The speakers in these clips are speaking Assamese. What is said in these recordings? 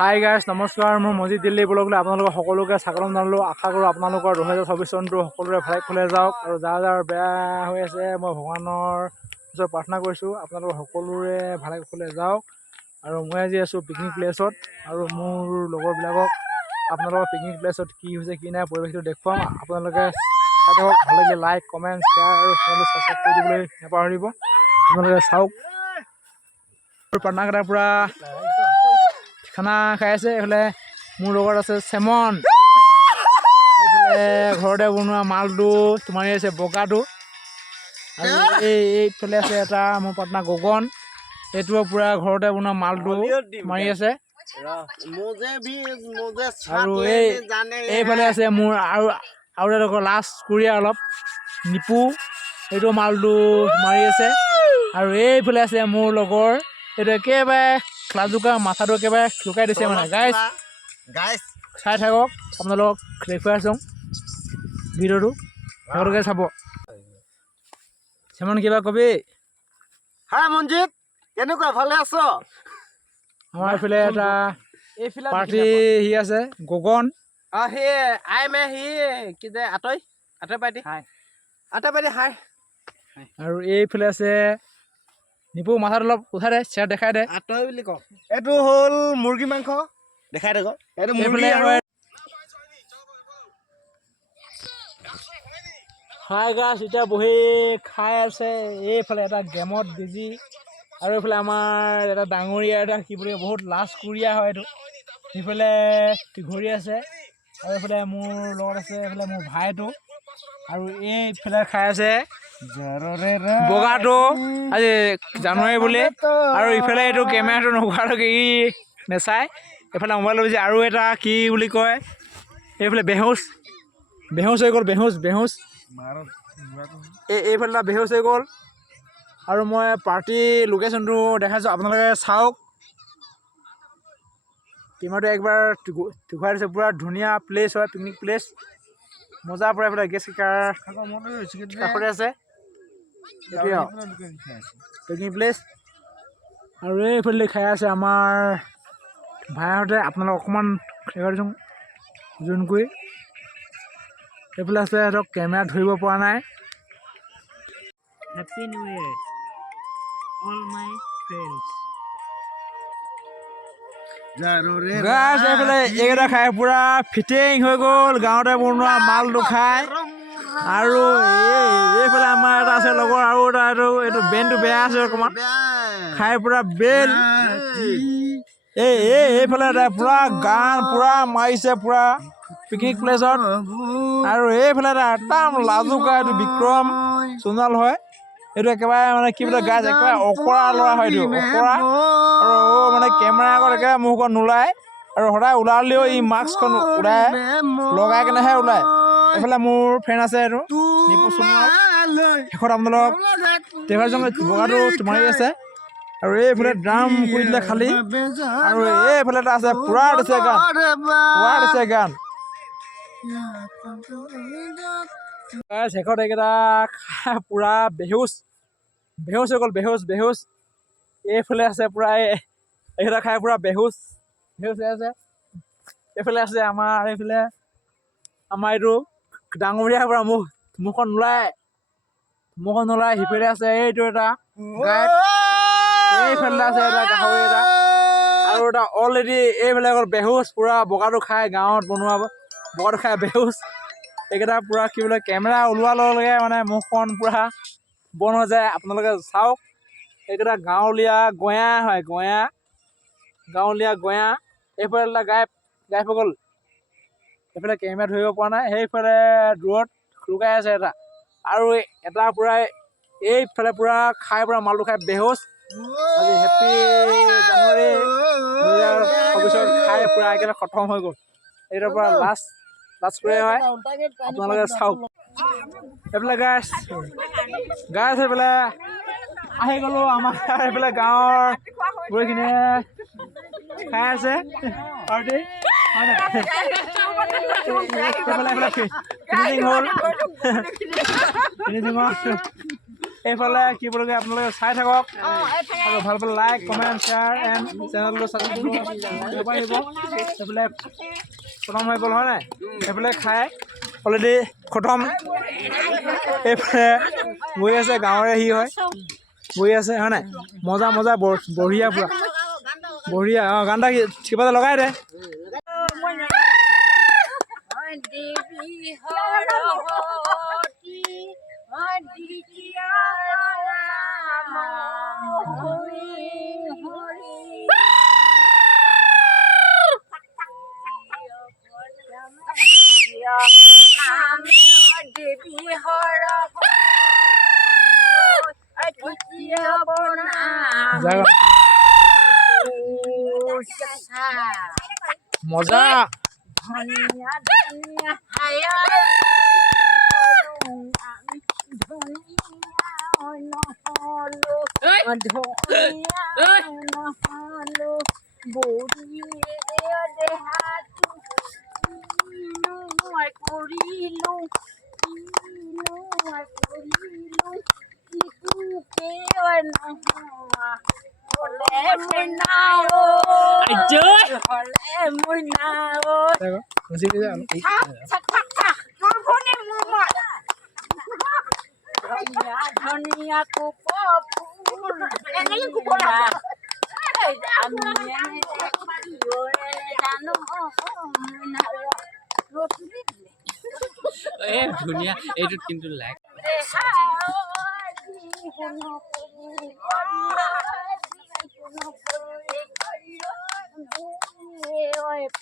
হাই গাইছ নমস্কাৰ মই মজিদ দিল্লী ব্লগলৈ আপোনালোকক সকলোকে স্বাগতম জনালোঁ। আশা কৰোঁ আপোনালোকৰ 2024 চনটো সকলোৰে ভালে কুশলে যাওক আৰু যাৰ বেয়া হৈ আছে মই ভগৱানৰ ওচৰত প্ৰাৰ্থনা কৰিছোঁ আপোনালোকৰ সকলোৰে ভালে কুশলে যাওক। আৰু মই আজি আছোঁ পিকনিক প্লেচত আৰু মোৰ লগৰবিলাকক আপোনালোকৰ পিকনিক প্লেচত কি হৈছে কি নাই পৰিৱেশটো দেখুৱাম। আপোনালোকে চাই থাকক, ভাল লাগিলে লাইক কমেণ্ট শ্বেয়াৰ আৰু চেনেলটো ছাবস্ক্ৰাইব কৰি দিবলৈ নাপাহৰিব। আপোনালোকে চাওক পাটনাকেইটাৰ পৰা খানা খাই আছে। এইফালে মোৰ লগত আছে চেমন, এইফালে ঘৰতে বনোৱা মালটো মাৰি আছে বগাটো, আৰু এইফালে আছে এটা মোৰ পাটনা গগন, এইটোও পুৰা ঘৰতে বনোৱা মালটো মাৰি আছে। আৰু এইফালে আছে মোৰ আৰু এটা লাষ্ট কুৰিয়া অলপ নিপু, এইটো মালটো মাৰি আছে। আৰু এইফালে আছে মোৰ লগৰ, এইটো একেবাৰে ক্লাজুকা মাথাটো একেবাৰে লুকাই দিছে মানে। গাইছ চাই থাকক, আপোনালোকক দেখুৱাই আছোঁ ভিডিঅ'টো, তেওঁলোকে চাব। চেমন কিবা কবি? হাই মঞ্জিত, কেনেকুৱা ভালে আছ? আমাৰ এইফালে এটা পাৰ্টি সি আছে গগন, সি আই মে সি কি যে আতৈ পাৰ্টি হাই। আৰু এইফালে আছে নিপু, মাথাটো অলপ উঠাই দে, চেয়াৰ দেখাই দে। আতৈ বুলি ক। এইটো হ'ল মুৰ্গী মাংস, দেখাই দে। এইটো মুৰ্গী আৰু হাই গাছ এতিয়া বহি খাই আছে। এইফালে এটা গেমত বিজি, আৰু এইফালে আমাৰ এটা ডাঙৰীয়া এটা কি বুলি বহুত লাজ কুৰিয়া হয় এইটো, সেইফালে ঘূৰি আছে। আৰু এইফালে মোৰ লগত আছে এইফালে মোৰ ভাইটো, আৰু এইফালে খাই আছে বগাটো আজি জানুৱাৰী বুলি। আৰু ইফালে এইটো কেমেৰাটো নোহোৱালৈকে ই নেচায়, এইফালে মোবাইলটো বেছি। আৰু এটা কি বুলি কয়, এইফালে বেহুচ হৈ গ'ল, বেহুচ এইফালে এটা বেহুচ হৈ গ'ল। আৰু মই পাৰ্টি লোকেশ্যনটো দেখাইছোঁ, আপোনালোকে চাওক। কেমেৰাটো একবাৰ দেখুৱাই দিছে, পূৰা ধুনীয়া প্লেচ হয়, পিকনিক প্লেচ মজা পৰে। এইফালে গেছ কাষতে আছে পিকনিক প্লেচ। আৰু এইফালে খাই আছে আমাৰ ভাইহঁতে, আপোনালোক অকণমান এবাৰ দিচোন জুম কৰি। এইফালে আছে সিহঁতক কেমেৰা ধৰিব পৰা নাই। Happy New Year, all my friends. গাইছ এইফালে এইকেইটা খাই পুৰা ফিটিং হৈ গ'ল, গাঁৱতে বনোৱা মালটো খাই। আৰু এইফালে আমাৰ এটা আছে লগৰ, আৰু এটা এইটো বেনটো বেয়া আছে অকণমান, খাই পুৰা বেল। এইফালে পুৰা গান পুৰা মাৰিছে পুৰা পিকনিক প্লেচত। আৰু এইফালে এটা একদম লাজুকা, এইটো বিক্ৰম সোণোৱাল হয়, এইটো একেবাৰে মানে কি বোলে গাইছ একেবাৰে অকৰা ল'ৰা হয়, এইটো অকৰা। আৰু মানে কেমেৰা আগত একেবাৰে মুখখন নোলায়, আৰু সদায় ওলালেও ই মাস্কখন লগাই কেনেহে ওলায়। এইফালে মোৰ ফ্ৰেণ্ড আছে এইটো নিপু সোণোৱাল, শেষত আপোনালোকক ট্ৰেভাৰজন বগাটো মাৰি আছে। আৰু এইফালে ড্ৰাম কৰি দিলে খালী, আৰু এইফালে এটা আছে পুৰা দিছে গান। শেষত এইকেইটা পুৰা বেহুচ হৈ গ'ল, বেহুচ। এইফালে আছে পুৰা এইকেইটা খাই পুৰা বেহুচ হৈ আছে। এইফালে আছে এইফালে আমাৰ এইটো ডাঙৰীয়া পুৰা মুখখন নোলায়। সিফালে আছে এইটো এটা গায়ক, এইফালে আছে এটা গাহৰি এটা, আৰু এটা অলৰেডি এইফালে অকল বেহুচ পুৰা বগাটো খাই, গাঁৱত বনোৱা বগাটো খাই বেহুচ। এইকেইটা পুৰা কি বোলে কেমেৰা ওলোৱাৰ লগে লগে মানে মুখখন পুৰা বন্ধ হৈ যায়। আপোনালোকে চাওক, এইকেইটা গাঁৱলীয়া গঞা হয়, গাঁৱলীয়া গঞা। এইফালে এটা গায়ব হৈ গ'ল, এইফালে কেমেৰা ধৰিব পৰা নাই, সেইফালে দূৰত লুকাই আছে এটা। আৰু এটা পুৰা এইফালে পুৰা খাই পুৰা মালটো খাই বেহুচ। আজি হেপ্পী জানুৱাৰী 2024 খাই পুৰা একেবাৰে খতম হৈ গ'ল। এইটোৰ পৰা লাষ্ট কৰি হয়, আপোনালোকে চাওক। এইফালে গাইছ এইফালে আহি গ'লো আমাৰ এইফালে গাঁৱৰ বুঢ়ীখিনিয়ে খাই আছে পাৰ্টি। ফিনিচিং হ'ল এইফালে কি বুলি কয় আপোনালোকে চাই থাকক আৰু ভাল ভাল লাইক কমেণ্ট শ্বেয়াৰ এণ্ড চেনেলটো ছাবস্ক্ৰাইব কৰিব সেইফালে খতম হৈ গ'ল হয় নাই সেইফালে খাই অলৰেডি খতম এইফালে গৈ আছে গাঁৱৰে হয় গৈ আছে হয় নাই মজা মজা বঢ়িয়া পুৰা বঢ়িয়া গান এটা কিবা এটা লগাই দে মজা ধনিয়া কুকুৰ এনেই কুকুৰ ধুনীয়া এইটোত কিন্তু লাইক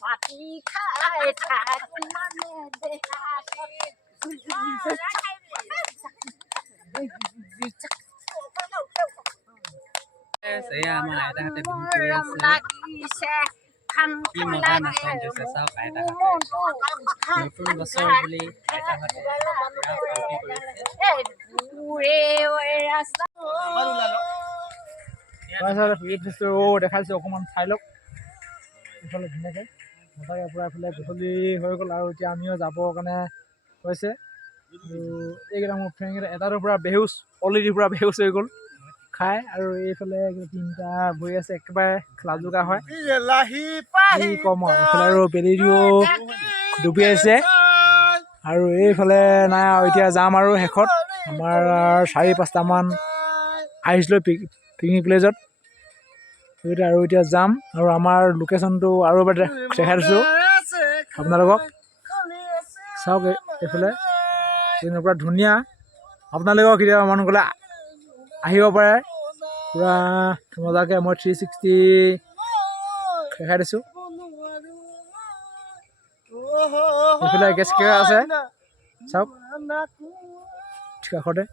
পাতি খাই থাক মানে আমাৰ আইতাহঁতে বিহু কৰি আছে কি মজা নাচন দিছে চাওক আইতাহঁতে নতুন বছৰ বুলি আইতাহঁতে দেখাইছোঁ অকণমান চাই লওক এইফালে ধুনীয়াকৈ মজাকৈ পূৰা এইফালে গধূলি হৈ গ'ল আৰু এতিয়া আমিও যাবৰ কাৰণে হৈছে আৰু এইকেইটা মোৰ ফ্ৰেণ্ডকেইটা এটাতো পূৰা বেহুচ অলৰেডি পূৰা বেহুচ হৈ গ'ল খাই আৰু এইফালে তিনিটা বহি আছে একেবাৰে লাজুকা হয় কি ক'ম আৰু এইফালে আৰু বেলিটো ডুবি আহিছে আৰু এইফালে নাই আৰু এতিয়া যাম আৰু শেষত আমাৰ 4-5টামান আহিছিলোঁ পিকনিক প্লেচত আৰু এতিয়া যাম আৰু আমাৰ লোকেশ্যনটো আৰু এবাৰ দেখাই দিছোঁ আপোনালোকক চাওক এইফালে পূৰা ধুনীয়া আপোনালোকক কেতিয়াবা মন গ'লে আহিব পাৰে পূৰা মজাকৈ মই 360 দেখাই দিছোঁ এইফালে গেছ কেইটা আছে চাওক কাষতে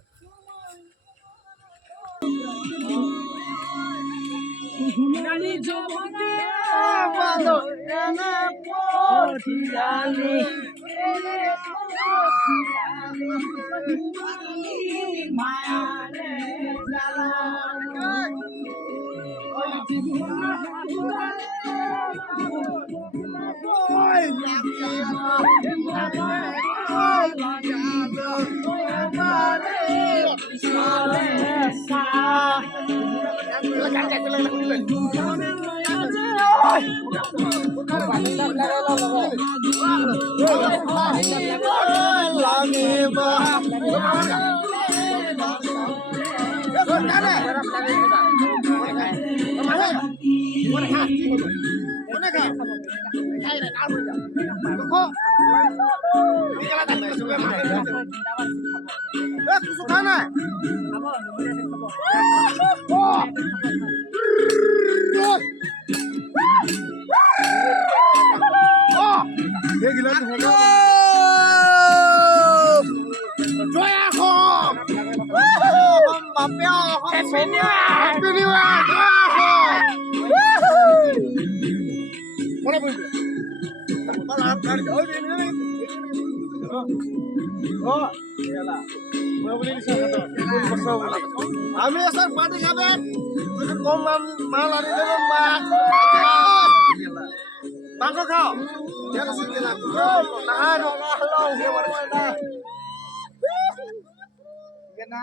আমি সব পার্টি খাবেন কম মাল আনি দেবেন মাংস খাও না